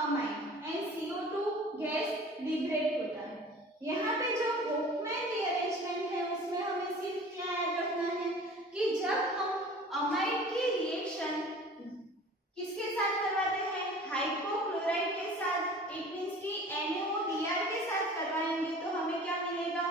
Amine and CO2 gas liberate होता है। यहाँ पे जो होफमैन रीअरेंजमेंट है उसमें हमें सिर्फ क्या याद रखना है कि जब हम अमाइड की रिएक्शन किसके साथ करवाते हैं, हाइपोक्लोराइड के साथ, इट मींस कि NaOBr के साथ करवाएंगे तो हमें क्या मिलेगा,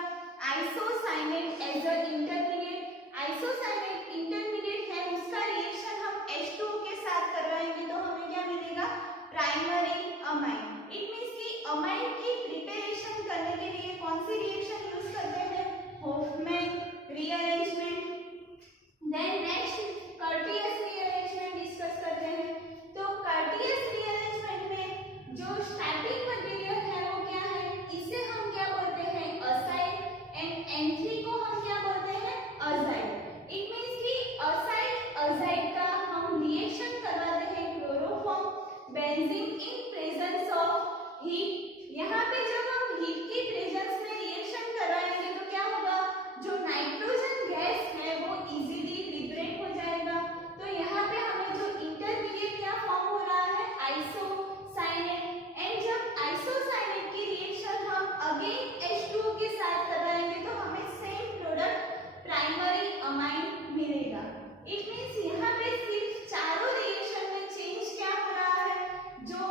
isocyanate as a intermediate. Isocyanate intermediate है, उसका रिएक्शन हम H2O के साथ करवाएंगे तो हमें क्या मिलेगा, प्राइमरी अमाइड। इट मींस कि अमाइड की प्रिपरेशन करने के लिए कौन सी रिएक्शन यूज करते हैं, Hofmann rearrangement. Then next Curtius rearrangement discuss करते हैं। तो कर्टियस रीअरेंजमेंट में जो स्टार्टिंग मटेरियल है वो क्या है, इसे हम क्या बोलते हैं, असाइड एंड N3 को हम क्या बोलते हैं, अजाइड। इट मींस कि असाइड अजाइड का हम रिएक्शन करवाते हैं chloroform benzene in presence of heat. यहाँ पे जब हम हीट की प्रेजेंस में रिएक्शन कराएंगे तो क्या होगा, जो नाइट्रोजन गैस है वो इजीली लिबरेट हो जाएगा। तो यहाँ पे हमें जो इंटरमीडिएट क्या फॉर्म हो रहा है, आइसोसाइनेट। एंड जब आइसोसाइनेट की रिएक्शन हम अगेन H2O के साथ कराएंगे तो हमें सेम प्रोडक्ट प्राइमरी अमाइन मिलेगा। इट मींस यहाँ पे सिर्फ चारों रिएक्शन में चेंज क्या हो रहा है, जो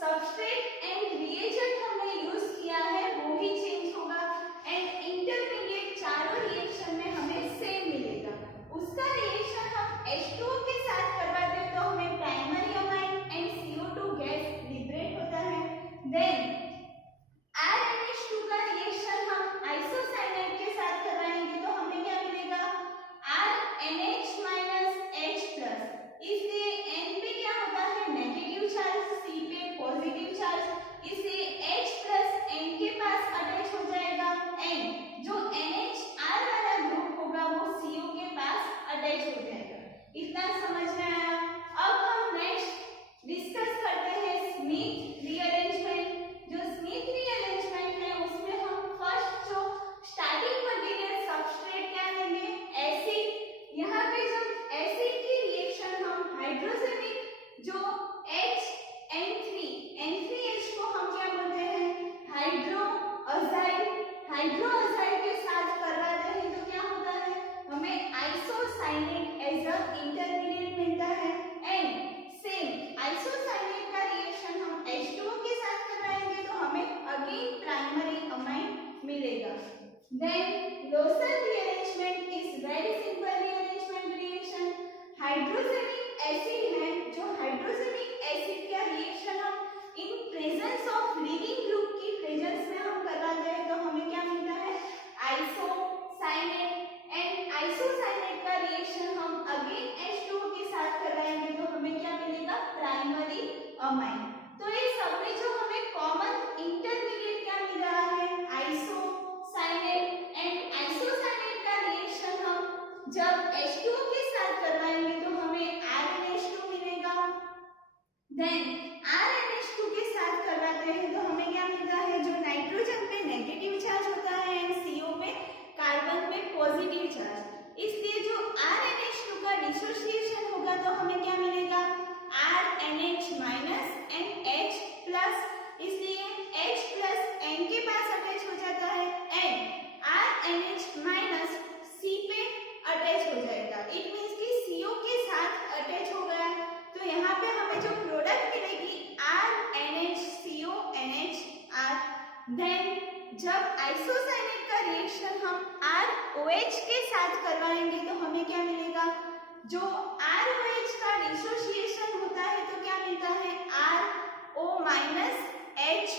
सबस्ट्रेट एंड रिएजेंट हमने यूज किया है वो ही चेंज होगा एंड इंटरमीडिएट चारों रिएक्शन में हमें सेम मिलेगा। उसका रिएक्शन हम H2O के साथ करवाते हैं तो हमें primary amine and CO2 gas liberate होता है। देन RNH2 का रिएक्शन हम आइसोसाइनेट के साथ करवाएंगे तो हमें क्या मिलेगा, RNH H+। इसलिए N पे क्या होता है, नेगेटिव चार्ज, C पे पॉजिटिव चार्ज, इसलिए H+ N के पास अटैच हो जाएगा एंड जो NHR वाला ग्रुप होगा वो CO के पास अटैच हो जाएगा। इतना समझ में आया। अब हम नेक्स्ट डिस्कस करते हैं स्मिथ रीअरेंजमेंट। जो स्मिथ रीअरेंजमेंट है उसमें हम फर्स्ट जो स्टार्टिंग मटेरियल सबस्ट्रेट क्या लेंगे, एसिड। यहाँ पे जब एसिड की रिएक्शन हम हाइड्रोजनिक जो N3H को हम क्या बोलते हैं, हाइड्रोअजाइड। हाइड्रोअजाइड के साथ करवाते हैं तो क्या होता है, हमें आइसोसाइनेट एज अ इंटरमीडिएट मिलता है एंड सेम आइसोसाइनेट का रिएक्शन हम H2O के साथ करवाएंगे तो हमें अगेन प्राइमरी अमाइन मिलेगा। Then Lossen rearrangement is very simple rearrangement reaction. Hydrogenic acid है, जो हाइड्रोजनिक एसिड का रिएक्शन हम in presence of leaving group की प्रेजेंस में हम करवाते हैं तो हमें क्या मिलता है, आइसोसाइनेट एंड आइसोसाइनेट का रिएक्शन हम अगेन H2O के साथ करवाएंगे तो हमें क्या मिलेगा, प्राइमरी अमाइन। तो ये सब में जो हमें कॉमन इंटरमीडिएट क्या मिल रहा है, आइसोसाइनेट एंड आइसोसाइनेट का रिएक्शन हम जब H2O के साथ करवाएंगे तो हमें RNH2 मिलेगा। देन RNH2 के साथ करवाते हैं तो हमें क्या मिलता है, जो नाइट्रोजन पे नेगेटिव चार्ज होता है एंड CO पे कार्बन पे पॉजिटिव चार्ज, इसलिए जो RNH2 का डिसोसिएशन होगा तो हमें क्या मिलेगा, RNH- एंड H+, इसलिए H+ N के पास अटैच हो जाता है एंड RNH- C पे अटैच हो जाएगा। इट मींस कि CO के साथ अटैच हो गया तो यहाँ पे हमें जो प्रोडक्ट मिलेगी RNHCONHR। देन जब आइसोसाइनेट का रिएक्शन हम ROH के साथ करवाएंगे तो हमें क्या मिलेगा, जो ROH का डिसोसिएशन होता है तो क्या मिलता है, RO- H+।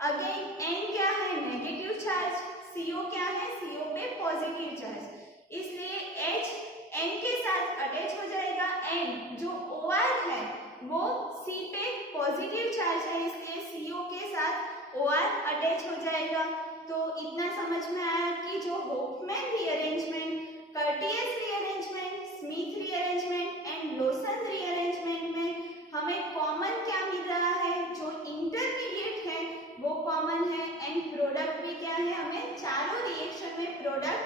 अगेन N क्या है, नेगेटिव चार्ज, CO क्या है, CO पे पॉजिटिव चार्ज, इसलिए H N के साथ अटैच हो जाएगा एंड जो OR है वो C पे पॉजिटिव चार्ज है इसलिए CO के साथ OR अटैच हो जाएगा। तो इतना समझ में आया कि जो Hofmann rearrangement, Curtius rearrangement, Smith rearrangement and Lossen rearrangement में हमें कॉमन क्या मिल रहा है, जो इंटरमीडिएट है वो कॉमन है एंड प्रोडक्ट भी क्या है, हमें चारों रिएक्शन में प्रोडक्ट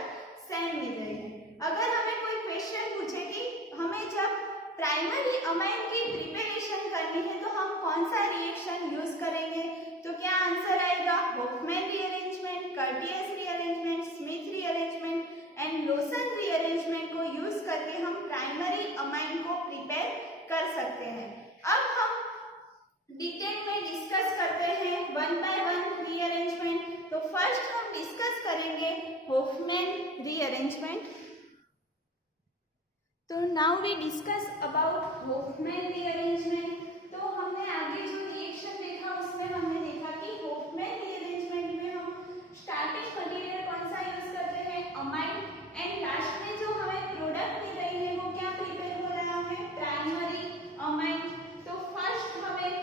सेम मिल रहे हैं। अगर हमें कोई क्वेश्चन पूछे कि हमें जब प्राइमरी अमाइन की प्रिपरेशन करनी है तो हम कौन सा रिएक्शन यूज करेंगे? तो क्या आंसर आएगा? Hofmann rearrangement, Curtius rearrangement, Smith rearrangement and Lossen rearrangement को यूज करके हम प्राइमरी अमाइन को प्रिपेयर कर सकते हैं। अब हम डिटेल में डिस्कस करते हैं वन बाय वन रीअरेंजमेंट। तो फर्स्ट हम डिस्कस करेंगे होफमैन रीअरेंजमेंट। तो now we discuss about Hofmann rearrangement. तो हमने आगे जो रिएक्शन देखा उसमें हमने देखा कि होफमैन रीअरेंजमेंट में हम स्टार्टिंग मटेरियल कौन सा यूज करते हैं? अमाइन, एंड लास्ट में जो हमें प्रोडक्ट मिल रही है वो क्या प्रिपेयर हो रहा है? Primary amine. तो फर्स्ट हमें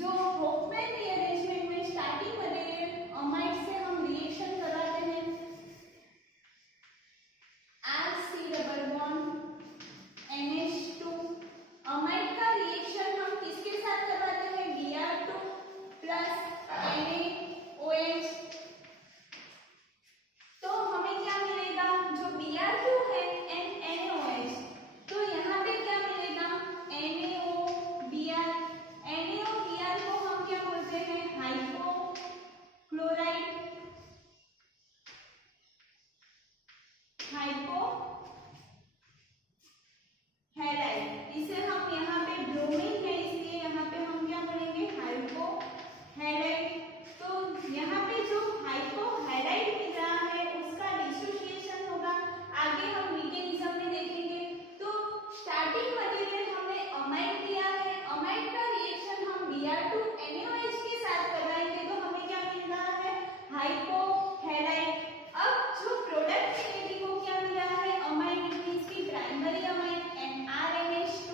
जो होफमैन रीअरेंजमेंट में स्टार्टिंग मटेरियल अमाइन से हम रिएक्शन कराते हैं RC double bond NH2। Amide का रिएक्शन हम किसके साथ करवाते हैं? Br2 plus NaOH। तो हमें क्या मिलेगा? जो Br2 है एंड NaOH, तो यहाँ पे क्या मिलेगा? NaOBr। NaOBr को हम क्या बोलते हैं? हाइपोक्लोराइड, हाइपोहैलाइड। इसे हम यहाँ पे ब्रोमीन है इसलिए यहाँ पे हम क्या पढ़ेंगे? हाइपोहैलाइड। तो यहाँ पे जो हाइपोहैलाइड मिल रहा है उसका डिसोसिएशन होगा, आगे हम मैकेनिज्म में देखेंगे। तो स्टार्टिंग मटेरियल हमने अमाइड दिया है, अमाइड का रिएक्शन हम Br2 NaOH के साथ करवाएंगे तो हमें क्या मिल रहा है? हाइपोहैलाइड। अब जो प्रोडक्ट मिलेगी वो क्या मिल रहा है? अमाइड मींस की primary amide NRNH2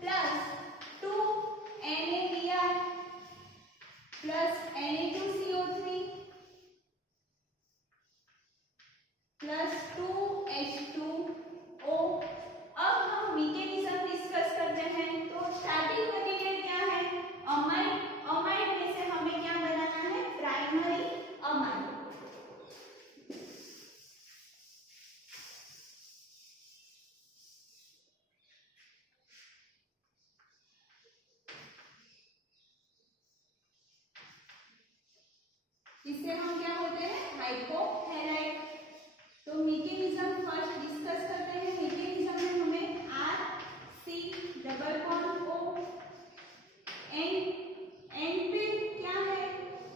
plus 2NaBr plus Na2CO3 plus 2H2O। अब हम मैकेनिज्म डिस्कस करते हैं। तो स्टार्टिंग मटेरियल क्या है? अमाइड। अमाइड में से हमें क्या बनाना है? Primary amide. इसे हम क्या बोलते हैं? हाइपोहैलाइड। तो मैकेनिज्म फर्स्ट डिस्कस करते हैं। मैकेनिज्म में हमें RC double bond O, and पे क्या है?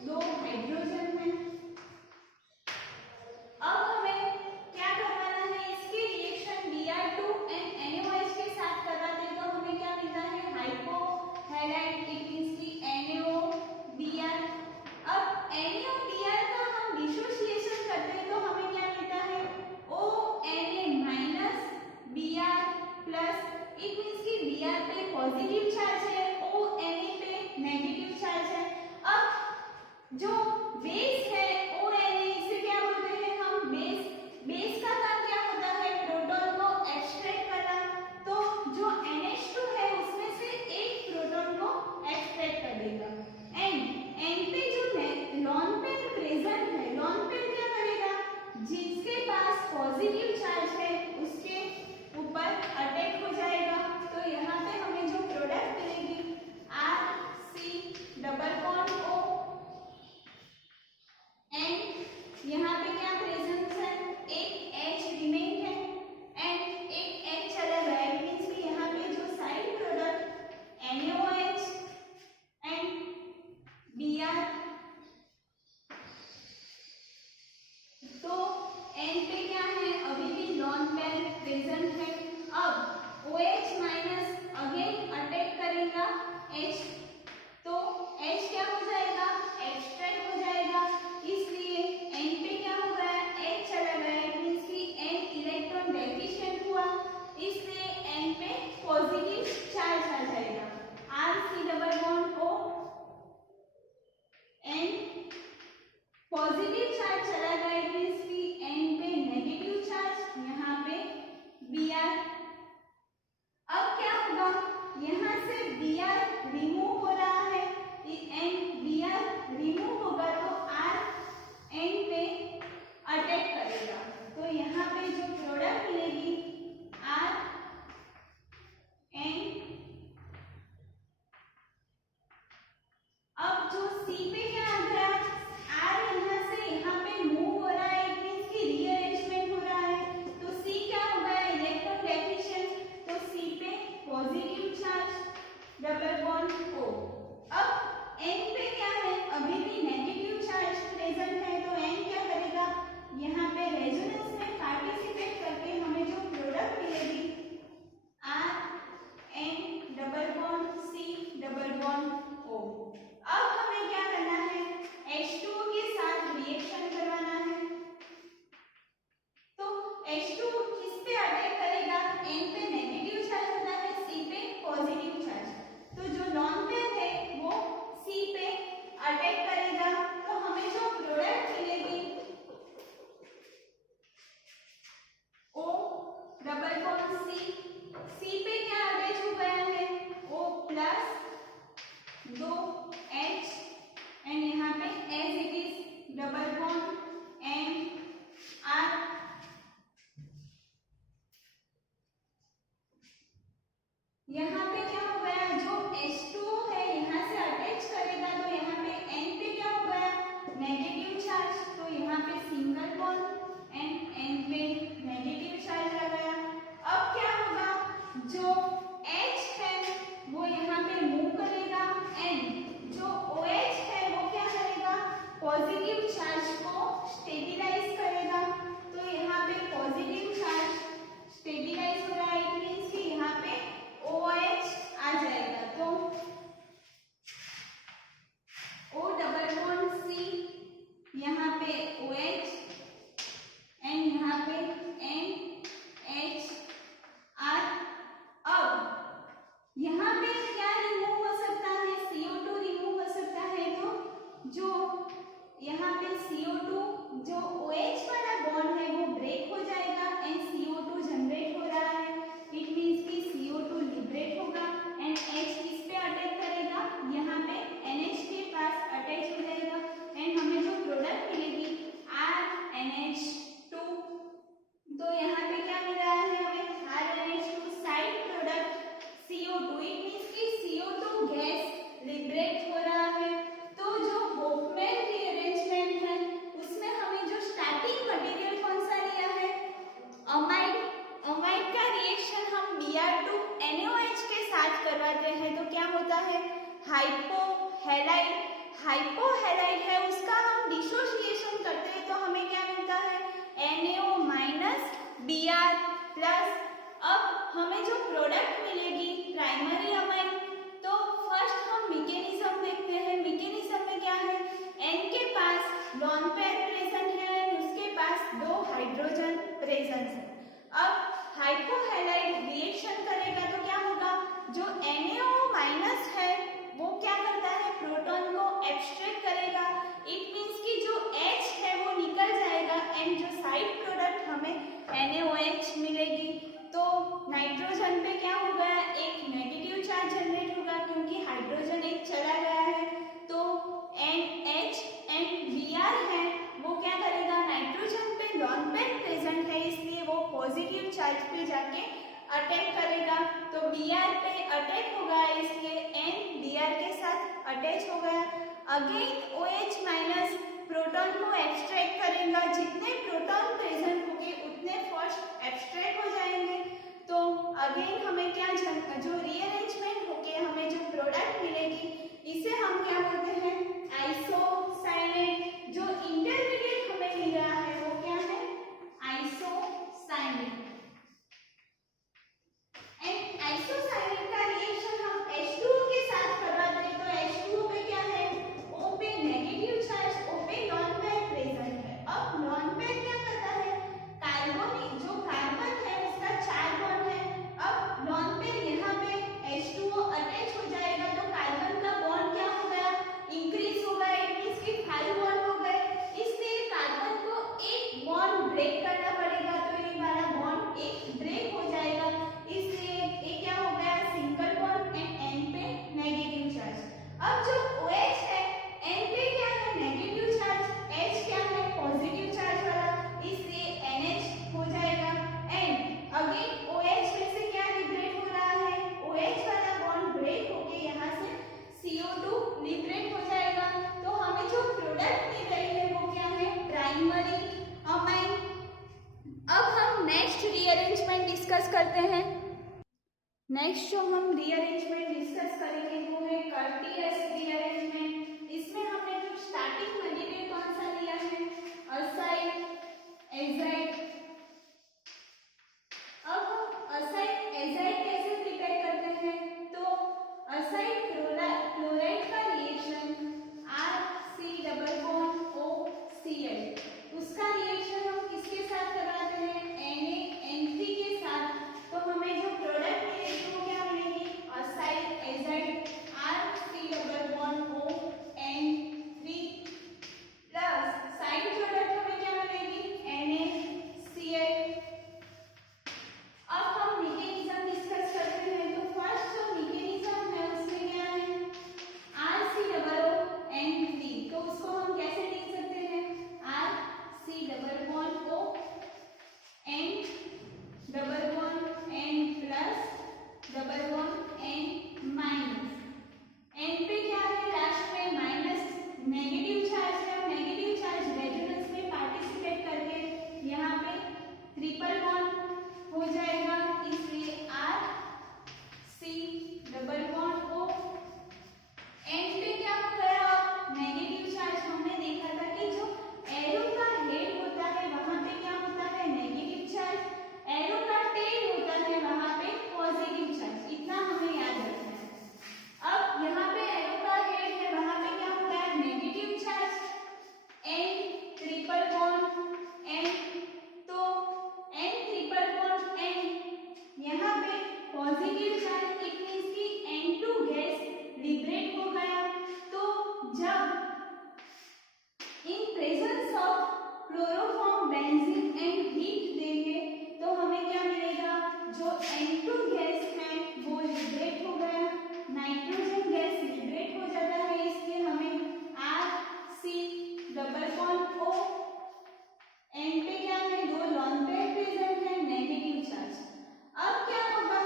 2 हाइड्रोजन है। अब हमें क्या करवाना है? इसके रिएक्शन Br2 एंड NaOH के साथ करवाते हैं तो हमें क्या मिलता है? हाइपोहैलाइड। इट मींस की NaOBr। अब NaOBr का हम डिसोसिएशन करते हैं तो हमें क्या मिलता है? ONA minus Br plus. It means की Br पे पॉजिटिव चार्ज है, ONA पे नेगेटिव चार्ज है। अब जो बेस है ONA, इसे क्या बोलते हैं हम? बेस। बेस का काम क्या होता है? प्रोटॉन को एक्सट्रैक्ट करना। तो जो NH2 है उसमें से एक प्रोटॉन को एक्सट्रैक्ट कर देगा। एंड पे जो लॉन पेयर प्रेजेंट है, लॉन पेयर क्या करेगा? जिसके पास पॉजिटिव चार्ज है उसके ऊपर अटैक हो जाएगा। तो यहाँ पे हमें जो प्रोडक्ट मिलेगी RC double bond O, and यहाँ पे क्या प्रेजेंस है? एक H रिमेन है एंड एक H चला गया। इट मींस कि यहाँ पे जो side product NaOH and Br, तो एंड पे क्या है? अभी भी लॉन पेयर प्रेजेंट है। अब OH माइनस अगेन अटैक करेगा H, तो H क्या हो जाएगा? एक्सट्रैक्ट हो जाएगा। इसलिए N पे क्या हो गया? H चला गया। इट मींस कि N इलेक्ट्रॉन डेफिशिएंट हुआ, इसलिए N पे पॉजिटिव चार्ज आ जाएगा। RC double bond O, N positive charge चला गया। इट मींस कि N पे नेगेटिव चार्ज, यहाँ पे Br। अब क्या होगा? यहाँ से Br रिमूव हो रहा है, एंड Br रिमूव होगा तो R N पे अटैक करेगा। तो यहाँ पे जो प्रोडक्ट मिलेगी R N बॉन्ड O। अब N पे क्या है, अभी भी नेगेटिव चार्ज प्रेजेंट है, तो N क्या करेगा, यहाँ पे रेजोनेंस में पार्टिसिपेट करके हमें जो प्रोडक्ट मिलेगी R N double bond C double bond O। अब हमें क्या करना है, H2O के साथ रिएक्शन करवाना है। तो H2O किस पे अटैक करेगा, N पे नेगेटिव चार्ज होता है, C पे पॉजिटिव चार्ज, तो जो लॉन पेयर है वो C पे अटैक करेगा, तो हमें जो प्रोडक्ट मिलेगी O डबल बॉन्ड C पे क्या अटैच हो गया है, O प्लस 2H एंड यहाँ पे as it is double bond N R। यहाँ पे क्या हो गया, जो H2O है यहाँ से अटैच करेगा, तो यहाँ पे N पे क्या हो गया, नेगेटिव चार्ज, तो यहाँ पे सिंगल बॉन्ड एंड N पे नेगेटिव चार्ज लगाया। अब क्या होगा, जो H है वो यहाँ पे मूव करेगा एंड जो OH है वो क्या करेगा, पॉजिटिव चार्ज को स्टेबिलाइज करेगा, तो यहाँ पे पॉजिटिव चार्ज स्टेबिलाइज हो रहा है, इट मींस कि यहाँ पे OH आ जाएगा, तो O डबल बॉन्ड C, यहाँ पे OH एंड यहाँ पे NH R। अब यहाँ पे क्या रिमूव हो सकता है, CO2 रिमूव हो सकता है, तो जो यहाँ पे CO2 जो OH वाला बॉन्ड है वो ब्रेक हो जाएगा एंड CO2 जनरेट हो रहा है, इट मींस कि CO2 लिबरेट होगा एंड H किस पे अटैक करेगा, यहाँ पे NH के पास अटैच हो जाएगा एंड हमें जो प्रोडक्ट मिलेगी RNH2। तो यहाँ पे क्या मिल रहा है हमें, RNH2 side product CO2, it means कि CO2 गैस लिबरेट हो रहा है। तो जो होफमैन रीअरेंजमेंट है उसमें हमें जो स्टार्टिंग मटेरियल कौन सा लिया है, अमाइड। अमाइड का रिएक्शन हम Br2NaOH के साथ करवाते हैं, तो क्या होता है, हाइपोहैलाइड। हाइपोहैलाइड है उसका हम डिसोसिएशन करते हैं, तो हमें क्या मिलता है, NaO माइनस Br प्लस। अब हमें जो प्रोडक्ट मिलेगी प्राइमरी अमाइड, तो फर्स्ट हम मैकेनिज्म देखते हैं। मैकेनिज्म में क्या है, N के पास लॉन पेयर प्रेजेंट है और उसके पास 2 हाइड्रोजन प्रेजेंट है। अब हाइपोहैलाइड रिएक्शन करेगा तो क्या होगा, जो NaO माइनस है वो क्या करता है, प्रोटॉन को एब्स्ट्रैक्ट करेगा, इट मींस कि जो H है वो निकल जाएगा एंड जो साइड प्रोडक्ट हमें NaOH मिलेगी। तो नाइट्रोजन पे क्या हो गया, एक नेगेटिव चार्ज जनरेट होगा क्योंकि हाइड्रोजन एक चला गया है, तो NH एंड Br है वो क्या करेगा, नाइट्रोजन पे लॉन पेयर प्रेजेंट है इसलिए वो पॉजिटिव चार्ज पे जाके अटैक करेगा, तो Br पे अटैक होगा इसलिए N Br के साथ अटैच हो गया। अगेन OH माइनस प्रोटॉन को एक्सट्रैक्ट करेगा, जितने प्रोटॉन प्रेजेंट होंगे उतने फर्स्ट एक्सट्रैक्ट हो जाएंगे, तो अगेन हमें क्या जो रीअरेंजमेंट होके हमें जो प्रोडक्ट मिलेगी इसे हम क्या बोलते हैं, आइसोसाइनेट। जो इंटरमीडिएट हमें मिल रहा है वो क्या है, आइसोसाइनेट। एंड आइसोसाइनेट का रिएक्शन हम H2O के साथ करवाते हैं, तो H2O पे क्या है, O पे नेगेटिव चार्ज, O पे लॉन पेयर प्रेजेंट है। अब लॉन पेयर क्या करता है, कार्बन, जो कार्बन है उसका 4 बॉन्ड है, अब लॉन पेयर यहाँ पे H2O अटैच हो जाएगा, तो कार्बन का बॉन्ड क्या हो गया, इंक्रीज हो गया, इट मींस कि 5 बॉन्ड हो गए, इसलिए कार्बन को एक बॉन्ड ब्रेक करना पड़ेगा, तो ये वाला बॉन्ड एक ब्रेक हो जाएगा, इसलिए ये क्या हो गया, सिंगल बॉन्ड एंड N पे नेगेटिव चार्ज। अब जो OH है N पे क्या है, नेगेटिव चार्ज, H क्या है, पॉजिटिव चार्ज वाला, इसलिए NH हो जाएगा एंड अगेन OH में से क्या लिबरेट हो रहा है, OH वाला बॉन्ड ब्रेक होके यहाँ से CO2 लिबरेट हो जाएगा, तो हमें जो प्रोडक्ट मिल रही है वो क्या है, प्राइमरी अमाइन। अब हम नेक्स्ट रीअरेंजमेंट डिस्कस करते हैं। नेक्स्ट जो हम रीअरेंजमेंट डिस्कस करेंगे वो है R C double bond O C L, उसका रिएक्शन हम किसके साथ करवाते हैं, Na N3 के साथ। तो हमें जो प्रोडक्ट मिलेगी वो क्या मिलेगी, acid azide R C double bond O N3 plus side product हमें क्या मिलेगी, NaCl। अब हम मैकेनिज्म डिस्कस करते हैं। तो फर्स्ट जो मैकेनिज्म है उसमें क्या है, RC तो उसको हम कैसे लिख सकते हैं, RC double bond O N double bond N plus double bond N minus. N पे क्या है, लास्ट में माइनस नेगेटिव चार्ज है, नेगेटिव चार्ज रेजोनेंस में पार्टिसिपेट करके यहाँ पे ट्रिपल बॉन्ड हो जाएगा, इसलिए R C double bond O. End पे क्या हो गया, नेगेटिव चार्ज। हमने देखा था कि जो एरो का हेड होता है वहां पे क्या होता है, नेगेटिव चार्ज, एरो का टेल होता है वहां पे पॉजिटिव चार्ज, इतना हमें याद रखना है। अब यहाँ पे एरो का हेड है, वहां पे क्या होता है, negative charge, N triple bond N, तो एन ट्रिपल बॉन्ड एन, यहाँ पे पॉजिटिव चार्ज, इट मींस कि N2 गैस लिबरेट हो गया। तो जब इन presence of chloroform benzene and heat देंगे तो हमें क्या मिलेगा, जो N2 गैस है वो लिबरेट हो गया, नाइट्रोजन गैस लिबरेट हो जाता है, इसलिए हमें R C double bond O, N पे क्या है, दो लॉन पेयर प्रेजेंट है, नेगेटिव चार्ज। अब क्या होगा,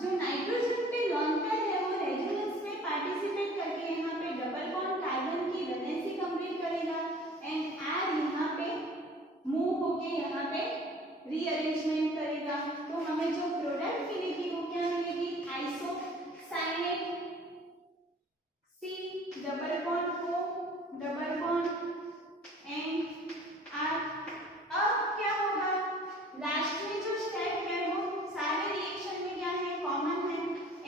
जो नाइट्रोजन पे लॉन पेयर है वो रेजोनेंस में पार्टिसिपेट करके यहाँ पे डबल बॉन्ड कार्बन की वैलेंसी कंप्लीट करेगा एंड आर यहाँ पे मूव होके यहाँ पे रीअरेंजमेंट करेगा। तो हमें जो प्रोडक्ट मिलेगी वो क्या मिलेगी, isocyanate C double bond O double bond N R. अब क्या होगा, लास्ट में जो स्टेप है वो सारे रिएक्शन में क्या है, कॉमन है,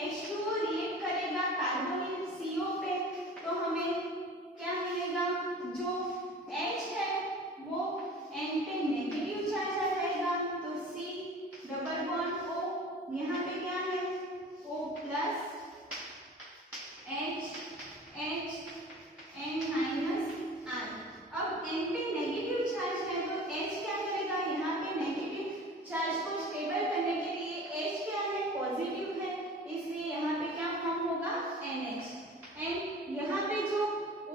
H2O रिएक्ट करेगा कार्बोनिल CO पे, तो हमें क्या मिलेगा, जो H है वो N पे नेगेटिव चार्ज आ जाएगा, तो C डबल बॉन्ड O, यहाँ पे क्या है O plus H H N minus R। अब N पे नेगेटिव चार्ज है तो H क्या करेगा, यहाँ पे नेगेटिव चार्ज को स्टेबल करने के लिए H क्या है, पॉजिटिव है, इसलिए यहाँ पे क्या फॉर्म होगा, NH। एंड यहाँ पे जो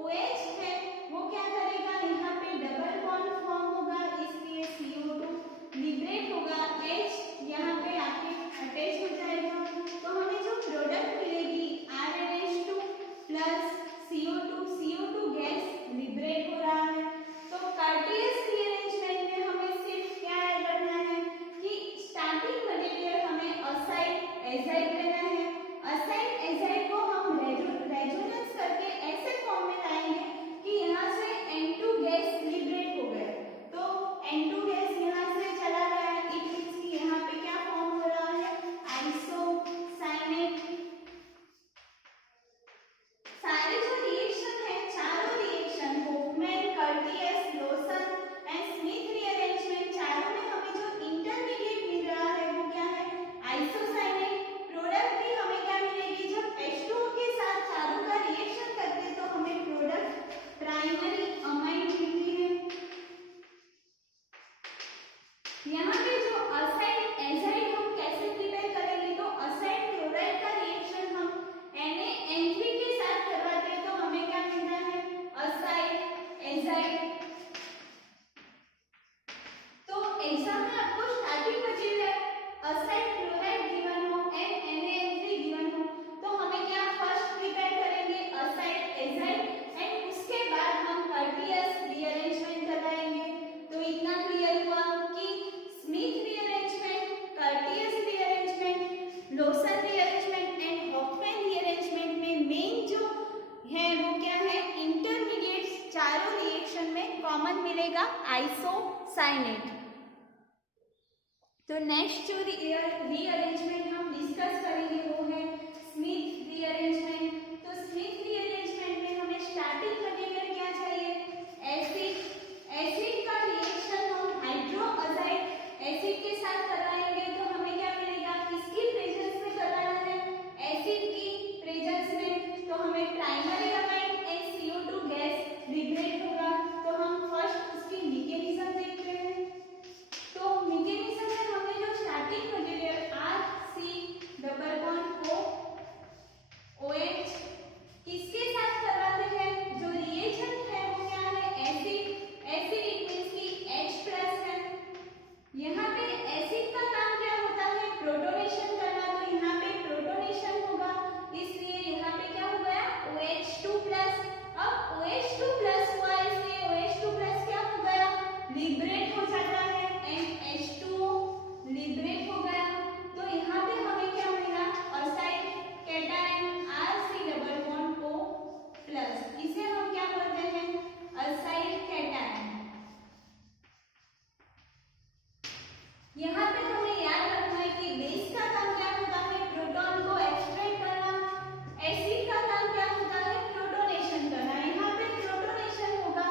OH है वो क्या करेगा, यहाँ पे डबल बॉन्ड फॉर्म होगा, इसलिए CO2 लिबरेट होगा, H यहाँ पे आके अटैच हो जाएगा। तो हमें जो प्रोडक्ट मिलेगी RnH2 plus CO2 gas liberate हो रहा है। तो कार्टेशियस रीअरेंजमेंट में हमें सिर्फ क्या ऐड करना है कि स्टार्टिंग मटेरियल हमें असाइड एजाइड लेना है, असाइड एजाइड को हम रेजोनेंस करके ऐसे फॉर्म में लाएंगे कि यहाँ से N2 गैस लिबरेट हो गया, तो N2 गैस यहाँ से चला गया, इट मींस कि यहाँ पे क्या फॉर्म हो रहा है, आइसोसाइनेट। सारे जो रिएक्शन है, चारों reaction Hofmann, Curtius, Lossen and Smith rearrangement, चारों में हमें जो इंटरमीडिएट मिल रहा है वो क्या है, आइसोसाइनेट। प्रोडक्ट भी हमें क्या मिलेगी, जब H2O के साथ चारों का रिएक्शन करते तो हमें प्रोडक्ट प्राइमरी अमाइड मिलती है। यहाँ पे जो असाइड एजाइड हम कैसे प्रिपेयर करेंगे, तो असाइड क्लोराइड का रिएक्शन हम NaN3 के साथ करवाते हैं तो हमें क्या मिलता है, असाइड एजाइड। तो एग्जाम में आपको starting material aside chloride given हो एंड NaN3 गिवन हो तो हमें क्या फर्स्ट प्रिपेयर करेंगे, असाइड एजाइड, एंड उसके बाद हम कर्टियस रीअरेंजमेंट करवाएंगे। तो इतना क्लियर हुआ कि Smith rearrangement, Curtius rearrangement, Lossen rearrangement and Hofmann rearrangement में मेन जो है वो क्या है, इंटरमीडिएट्स चारों रिएक्शन में कॉमन मिलेगा, आइसोसाइनेट। तो नेक्स्ट जो रीअरेंजमेंट हम डिस्कस करेंगे वो है स्मिथ रीअरेंजमेंट। तो स्मिथ रीअरेंजमेंट में हमें starting material primary amine and CO2 gas liberate होगा। तो हम फर्स्ट उसकी मैकेनिज्म देखते हैं। तो मैकेनिज्म में हमने जो starting material RC double bond OH किसके साथ करवाते हैं, जो रिएजेंट है वो क्या है, एसिड। एसिड इट मींस कि H+ है। यहाँ पे एसिड का काम क्या होता है, प्रोटोनेशन करना। तो यहाँ पे प्रोटोनेशन होगा, इसलिए यहाँ पे क्या हो गया, OH2+। अब OH2+ हुआ, इसलिए OH2+ क्या हो गया, लिबरेट हो जाता है एंड H2O लिबरेट हो गया। तो यहाँ पे हमें क्या मिला, aside cation RC double bond O+। इसे हम क्या बोलते हैं, असाइड कैटायन। यहाँ पे हमें याद रखना है कि बेस का काम क्या होता है, प्रोटॉन को एक्सट्रैक्ट करना। एसिड का काम क्या होता है, प्रोटोनेशन करना। यहाँ पे प्रोटोनेशन होगा,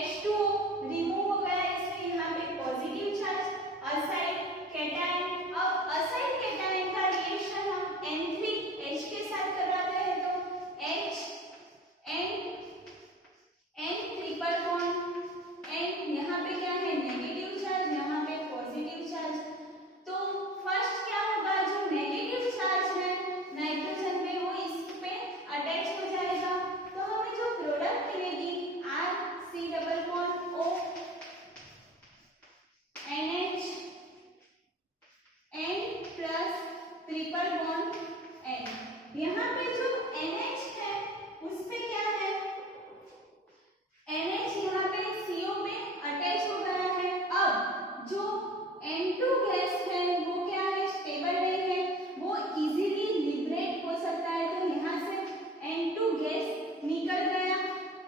H2O रिमूव हो गया, इसलिए यहाँ पे पॉजिटिव चार्ज असाइड कैटायन। अब असाइड कैटायन का रिएक्शन हम N3H के साथ कराते हैं। तो H N triple bond and यहाँ पे क्या है, नेगेटिव चार्ज, यहाँ पे पॉजिटिव चार्ज। तो फर्स्ट क्या होगा, जो नेगेटिव चार्ज है नाइट्रोजन पे वो इस पे अटैच हो जाएगा। तो हमें जो प्रोडक्ट मिलेगी RC double bond O NH N plus triple bond N। यहाँ पे जो NH है उस पे क्या है, NH यहाँ पे CO पे अटैच हो गया है। अब जो N2 गैस है वो क्या है, स्टेबल नहीं है, वो इजीली लिबरेट हो सकता है। तो यहाँ से N2 गैस निकल गया,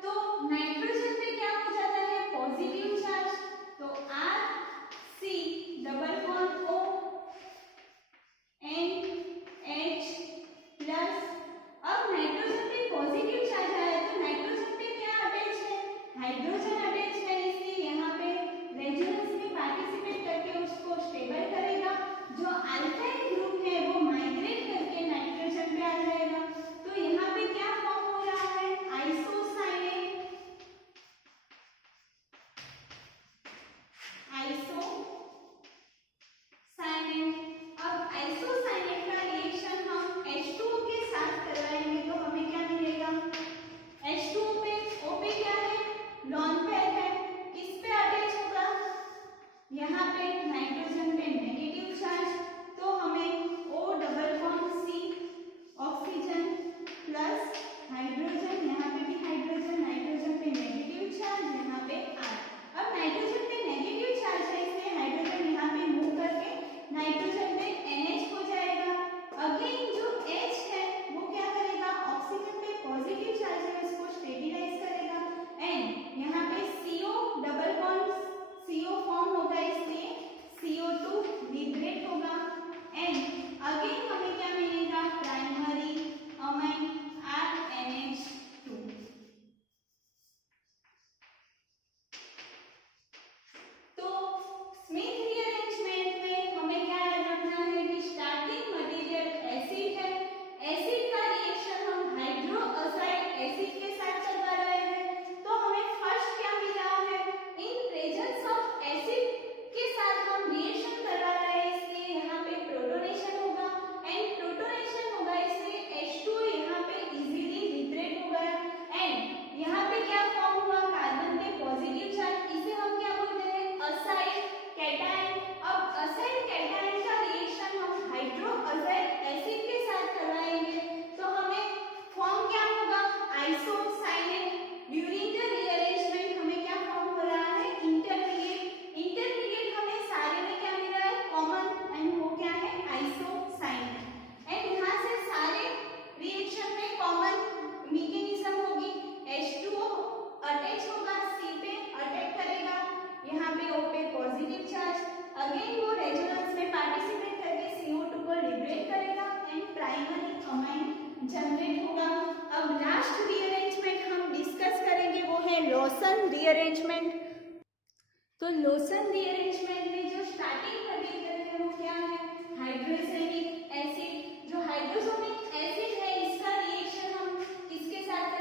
तो नाइट्रोजन पे क्या हो जाता है, पॉजिटिव चार्ज। तो RC double bond O NH plus. अब नाइट्रोजन पे पॉजिटिव चार्ज आया, तो नाइट्रोजन पे क्या अटैच है, हाइड्रोजन अटैच है, इसलिए यहाँ पे रेजोनेंस में पार्टिसिपेट करके उसको स्टेबल करेगा। जो अल्काइल ग्रुप है वो माइग्रेट करके नाइट्रोजन पे आ जाएगा। तो यहाँ पे क्या फॉर्म हो रहा है, आइसोसाइनेट। अब आइसोसाइनेट का रिएक्शन हम H2O के साथ करवाएंगे। तो हमें क्या मिलेगा, H2O पे O पे क्या है, लॉन पेयर है, किस पे अटैच होगा, यहाँ पे नाइट्रोजन पे नेगेटिव चार्ज। तो हमें O double bond C oxygen plus hydrogen, यहाँ पे भी हाइड्रोजन, नाइट्रोजन पे नेगेटिव चार्ज, यहाँ पे R। अब नाइट्रोजन पे नेगेटिव चार्ज है, इसलिए हाइड्रोजन यहाँ पे मूव करके नाइट्रोजन पे NH हो जाएगा। अगेन जो H है वो क्या करेगा, ऑक्सीजन पे पॉजिटिव चार्ज है उसको स्टेबिलाइज करेगा एंड यहाँ पे CO double bond CO form होगा, इसलिए CO2 लिबरेट होगा एंड अगेन हमें क्या मिलेगा, प्राइमरी अमाइन RNH2। तो स्मिथ रीअरेंजमेंट में हमें क्या याद रखना है कि स्टार्टिंग मटेरियल एसिड है, एसिड का रिएक्शन हम हाइड्रोक्साइड एसिड के साथ करवा रहे हैं। तो हमें फर्स्ट क्या मिल रहा है, इन प्रेजेंस ऑफ एसिड के साथ हम रिएक्शन करवा रहे हैं, इसलिए यहाँ पे प्रोटोनेशन होगा एंड प्रोटोनेशन होगा, इसलिए H2O यहाँ पे इजीली लिबरेट हो गया एंड यहाँ पे क्या फॉर्म हुआ, कार्बन पे पॉजिटिव चार्ज, इसे हम क्या बोलते हैं, असाइड कैटायन। अब असाइड कैटायन का रिएक्शन हम हाइड्रोक्साइड एसिड के साथ करवाएंगे। तो हमें फॉर्म क्या होगा, आइसोसाइनेट। ड्यूरिंग द रीअरेंजमेंट हमें क्या फॉर्म हो रहा है, इंटरमीडिएट। इंटरमीडिएट हमें सारे में क्या मिल रहा है, कॉमन एंड वो क्या है, आइसोसाइनेट। एंड यहाँ से सारे रिएक्शन में कॉमन मैकेनिज्म होगी, H2O अटैच होगा, C पे अटैक करेगा, यहाँ पे O पे पॉजिटिव चार्ज, अगेन वो रेजोनेंस में पार्टिसिपेट करके CO2 को लिबरेट करेगा एंड प्राइमरी अमाइन जनरेट होगा। अब लास्ट रीअरेंजमेंट हम डिस्कस करेंगे वो है लॉसन रीअरेंजमेंट। तो लॉसन रीअरेंजमेंट में जो स्टार्टिंग मटेरियल है वो क्या है, हाइड्रोजेनिक एसिड। जो हाइड्रोजोनिक एसिड है इसका रिएक्शन हम किसके साथ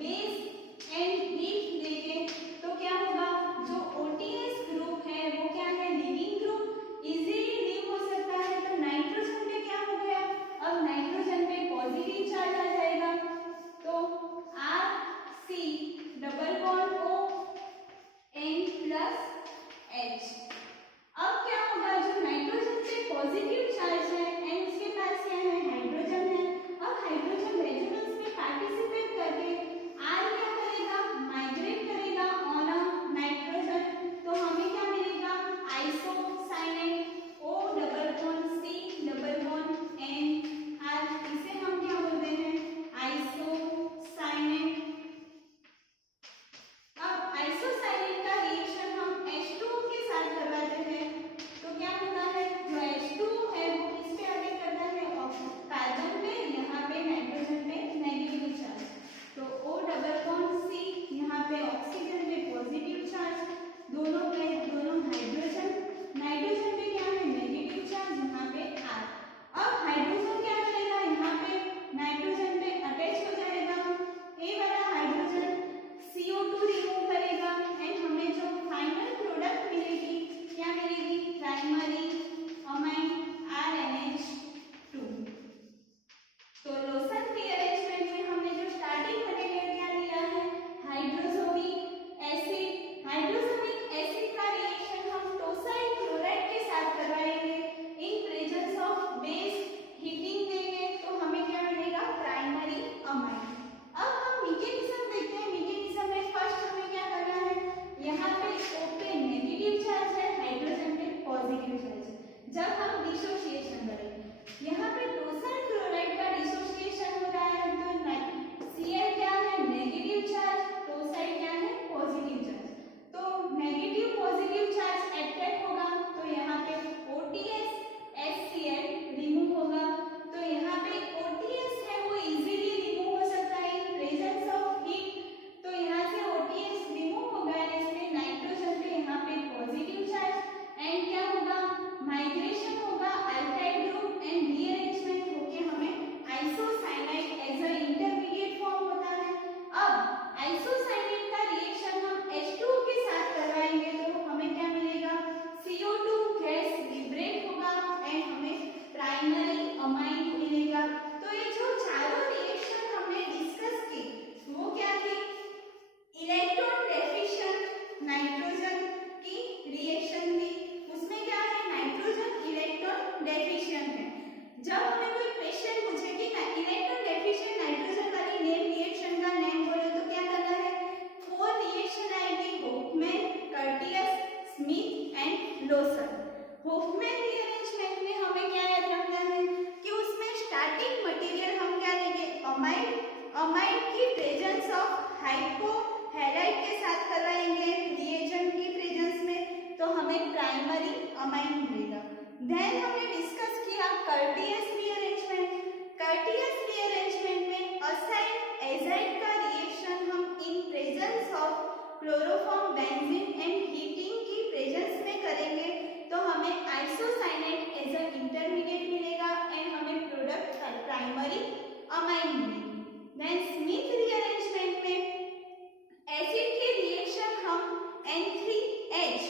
बेस एंड हीट देंगे तो क्या होगा, जो OTS ग्रुप है वो क्या है, लिविंग ग्रुप, इजीली लीव हो सकता है। तो नाइट्रोजन पे क्या हो गया, अब नाइट्रोजन पे पॉजिटिव चार्ज आ जाएगा, तो RC double bond O N plus H। अब क्या होगा, जो नाइट्रोजन पे पॉजिटिव चार्ज है एंड उसके पास क्या है, हाइड्रोजन है। अब हाइड्रोजन रेजोनेंस में पार्टिसिपेट करके R क्या करेगा, माइग्रेट करेगा ऑन अ नाइट्रोजन, तो हमें क्या मिलेगा, isocyanate O double bond C double bond N R, इसे हम क्या बोलते हैं, आइसोसाइनेट। अब आइसोसाइनेट का रिएक्शन हम H2O के साथ करवाते हैं तो क्या होता है, जो H2O है वो किस पे अटैक करता है, कार्बन पे, यहाँ पे नाइट्रोजन पे नेगेटिव चार्ज, तो O डबल बॉन्ड C, यहाँ पे ऑक्सीजन पे पॉजिटिव चार्ज, दोनों पे दोनों हाइड्रोजन, नाइट्रोजन पे क्या है, नेगेटिव चार्ज, यहाँ पे R। अब हाइड्रोजन क्या करेगा, यहाँ पे नाइट्रोजन पे अटैच हो जाएगा, ए वाला हाइड्रोजन CO2 रिमूव करेगा एंड हमें जो फाइनल प्रोडक्ट मिलेगी क्या मिलेगी, प्राइमरी अमाइन RNH2। तो लोसन रीअरेंजमेंट में हमने जो स्टार्टिंग मटेरियल क्या लिया है, हाइड्रोजोनिक एसिड। हाइड्रोजोनिक एसिड का रिएक्शन हम टोसाइल क्लोराइड के साथ करवाएंगे इन प्रेजेंस ऑफ बेस, हीटिंग देंगे तो हमें क्या मिलेगा, प्राइमरी अमाइन। अब हम मैकेनिज्म देखते हैं, मैकेनिज्म में फर्स्ट हमें क्या करना है, यहाँ पे O पे नेगेटिव चार्ज है, हाइड्रोजन पे पॉजिटिव चार्ज है। जब हम डिसोसिएशन करेंगे, यहाँ पे टोसाइल क्लोराइड का डिसोसिएशन हो रहा है तो Cl क्या है, नेगेटिव चार्ज, टोसाइल क्या है, पॉजिटिव चार्ज, तो नेगेटिव पॉजिटिव चार्ज अट्रैक्ट होगा तो यहाँ पे OTS HCl रिमूव होगा, तो यहाँ पे OTS है वो इजीली रिमूव हो सकता है इन प्रेजेंस ऑफ हीट, तो यहाँ से OTS रिमूव हो गया, इसमें नाइट्रोजन पे यहाँ पे पॉजिटिव चार्ज एंड क्या होगा, माइग्रेशन होगा अल्काइल ग्रुप एंड रीअरेंजमेंट होके हमें isocyanide as a intermediate form होता है। अब आइसोसाइनेट का रिएक्शन हम H2O के साथ करवाएंगे तो हमें क्या मिलेगा, CO2 गैस लिबरेट होगा एंड हमें प्राइमरी अमाइन मिलेगा। तो ये जो चारों रिएक्शन हमने डिस्कस की वो क्या थी, इलेक्ट्रॉन डेफिशिएंट नाइट्रोजन की रिएक्शन थी, उसमें क्या है, नाइट्रोजन इलेक्ट्रॉन डेफिशिएंट है। जब हमें कोई क्वेश्चन पूछे कि इलेक्ट्रॉन डेफिशिएंट नाइट्रोजन वाली नेम रिएक्शन का नेम बोलो तो क्या करना है, 4 रिएक्शन आएगी, Hofmann, Curtius, Smith and Lossen. Hofmann rearrangement में हमें क्या याद रखना है कि उसमें स्टार्टिंग मटेरियल हम क्या लेंगे, अमाइन, अमाइन की प्रेजेंस ऑफ हाइपो हैलाइड के साथ करवाएंगे रिएजेंट की प्रेजेंस में तो हमें प्राइमरी अमाइन मिलेगा। देन हमने डिस्कस किया कर्टियस रीअरेंजमेंट। कर्टियस रीअरेंजमेंट में असाइड एजाइड का रिएक्शन हम in presence of chloroform benzene and heating की प्रेजेंस में करेंगे तो हमें आइसोसाइनेट एज अ इंटरमीडिएट मिलेगा एंड हमें प्रोडक्ट प्राइमरी अमाइन मिलेगी। देन स्मिथ रीअरेंजमेंट में एसिड के रिएक्शन हम N3H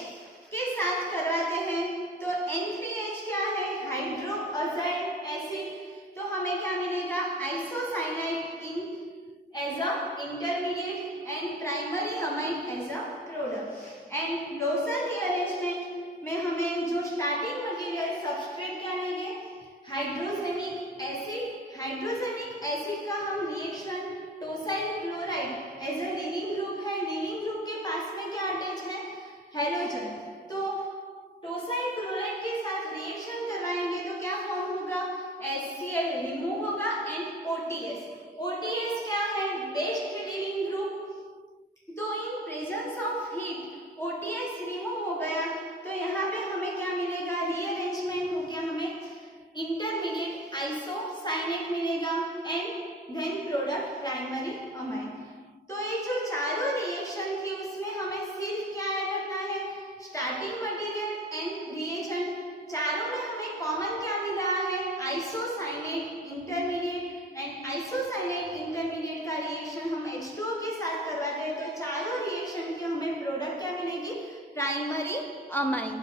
के साथ करवाते हैं तो N3H क्या है, हाइड्रोक्साइड एसिड, तो हमें क्या मिलेगा, isocyanide in as a intermediate and primary amine as a product. And Lossen rearrangement में हमें जो स्टार्टिंग मटेरियल सबस्ट्रेट क्या लेंगे, हाइड्रोजेनिक एसिड। हाइड्रोजेनिक एसिड का हम reaction tosyl chloride as a leaving group है, लिविंग ग्रुप के पास में क्या अटैच है, हैलोजन, तो टोसाइल क्लोराइड के साथ रिएक्शन करवाएंगे तो क्या फॉर्म होगा, HCl रिमूव होगा एंड OTS। OTS क्या है, बेस्ट लिविंग ग्रुप, तो इन presence of heat OTS remove हो गया तो यहाँ पे हमें क्या मिलेगा, रीअरेंजमेंट हो गया, हमें इंटरमीडिएट आइसोसाइनेट मिलेगा and then product primary amine. तो ये जो चारों रिएक्शन थी उसमें हमें सिर्फ क्या याद रखना है, स्टार्टिंग मटेरियल एंड रिएजेंट, चारों में हमें कॉमन क्या मिल रहा है, isocyanate intermediate and isocyanate intermediate का रिएक्शन हम H2O के साथ करवाते हैं तो चारों रिएक्शन की हमें प्रोडक्ट क्या मिलेगी, प्राइमरी अमाइन।